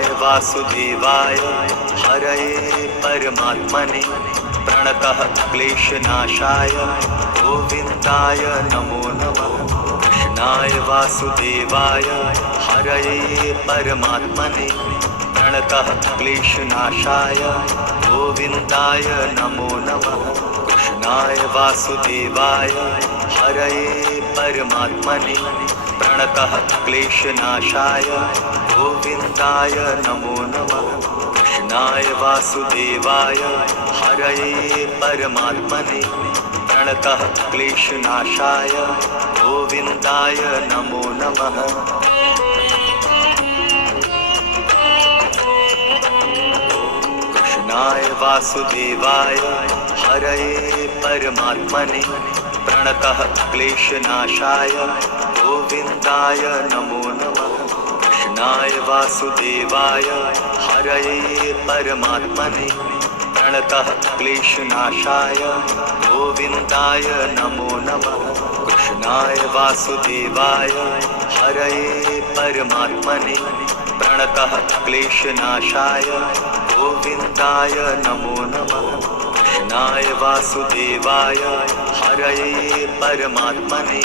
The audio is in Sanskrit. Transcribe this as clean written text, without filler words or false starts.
कृष्णाय वासुदेवाय हरये परमात्मने प्रणतः क्लेशनाशाय गोविन्दाय नमो नमः। कृष्णाय वासुदेवाय हरये परमात्मने प्रणतः क्लेशनाशाय गोविन्दाय नमो नमः। कृष्णाय वासुदेवाय हरये परमात्मने प्रणतः क्लेशनाशाय गोविन्दाय नमो नमः। कृष्णाय वासुदेवाय हरये परमात्मने प्रणतः क्लेशनाशाय गोविन्दाय नमो नमः। कृष्णाय वासुदेवाय हरये परमात्मने प्रणतः क्लेशनाशाय गोविन्दाय नमो नमः। कृष्णाय वासुदेवाय हरये परमात्मने प्रणतः क्लेशनाशाय गोविन्दाय नमो नमः। कृष्णाय वासुदेवाय हरये परमात्मने प्रणतः क्लेशनाशाय गोविन्दाय नमो नमः। कृष्णाय वासुदेवाय हरये परमात्मने